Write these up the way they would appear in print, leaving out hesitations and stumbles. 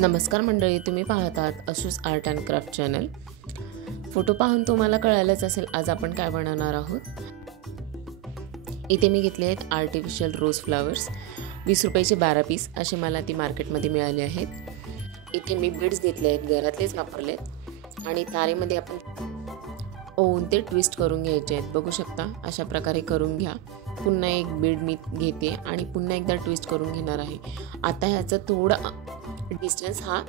नमस्कार मंडळी, तुम्ही पाहत आहात Asus art and craft channel. Photo पाहून तुम्हाला कळालंच असेल आज आपण काय बनवणार आहोत। इथे मी घेतले आहेत आर्टिफिशियल रोज फ्लावर्स, 20 रुपयाचे 12 पीस असे मला ती मार्केटमध्ये मिळाले आहेत। इथे मी बीड्स घेतले आहेत, घरातलेच वापरलेत आणि तारेमध्ये आपण ओवून ते ट्विस्ट करून घ्यायचे आहेत। बघू शकता अशा प्रकारे करून घ्या। पुन्हा एक बीड मी घेते आणि पुन्हा एकदा ट्विस्ट करून घेणार आहे। आता ह्याचं थोडं डिस्टन्स हा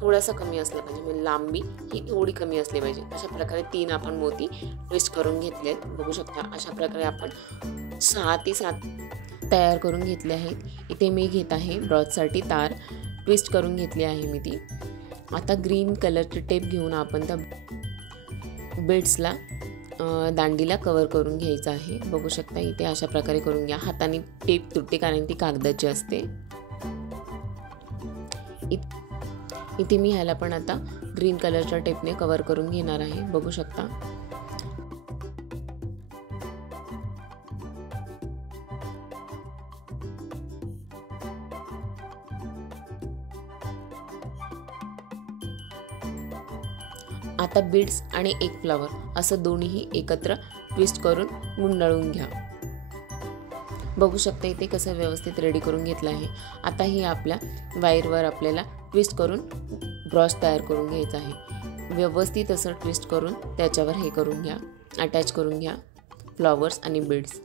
थोडासा कमी असला पाहिजे, म्हणजे लांबी ही थोडी कमी असली पाहिजे। अशा प्रकारे 3 आपण मोती ट्विस्ट करून घेतलेत। बघू शकता अशा प्रकारे आपण 6 ते 7 तयार करून घेतले आहेत। इथे मी घेत आहे ब्रॉचसाठी तार ट्विस्ट करून घेतली आहे मी ती। आता ग्रीन कलरची टेप घेऊन आपण त्या बीड्सला दांडीला कवर करून घ्यायचं आहे। बघू शकता इथे अशा प्रकारे करून घ्या। हाताने टेप तुटते कारण ती कागदाची असते। इथे मी ह्याला पण आता ग्रीन कलरच्या टेपने कवर करून घेणार आहे। बघू शकता आता बीड्स आणि एक फ्लावर असं दोन्हीही एकत्र ट्विस्ट करून गुंडाळून घ्या। बघू शकता इथे कसं व्यवस्थित रेडी करून घेतलं आहे। आता ही आपल्या वायरवर आपल्याला ट्विस्ट करून ब्रॉच तयार करून घ्यायचा आहे। व्यवस्थित असं ट्विस्ट करून त्याच्यावर हे करून घ्या, अटॅच करून घ्या फ्लॉवर्स आणि बीड्स।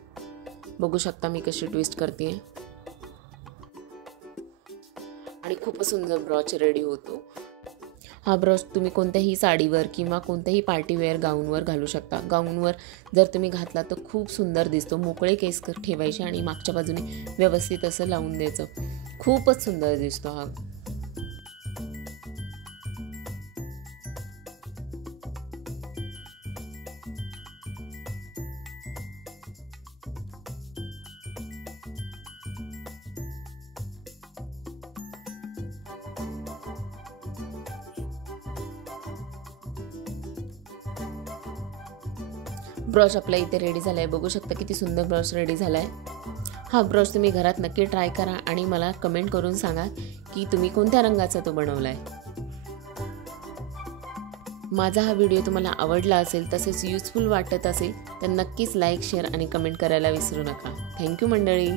बघू शकता मी कशी ट्विस्ट करते आणि खूप सुंदर ब्रॉच रेडी होतो। हा ब्रॉच तुम्ही कोणत्याही साडीवर किंवा कोणत्याही पार्टीवेअर गाऊनवर घालू शकता। गाऊनवर जर तुम्ही घातला तर खूप सुंदर दिसतो। मोकळे केस ठेवायचे आणि मागच्या बाजूने व्यवस्थित असं लावून द्यायचं, खूपच सुंदर दिसतो हा। ब्रॉच आपला इथे रेडी झाला आहे। बघू शकता किती सुंदर ब्रॉच रेडी झाला आहे। हा ब्रॉच तुम्ही घरात नक्की ट्राय करा आणि मला कमेंट करून सांगा की तुम्ही कोणत्या रंगाचा तो बनवला आहे। माझा हा व्हिडिओ तुम्हाला आवडला असेल तसेच युजफुल वाटत असेल तर नक्कीच लाईक, शेअर आणि कमेंट करायला विसरू नका। थँक्यू मंडळी।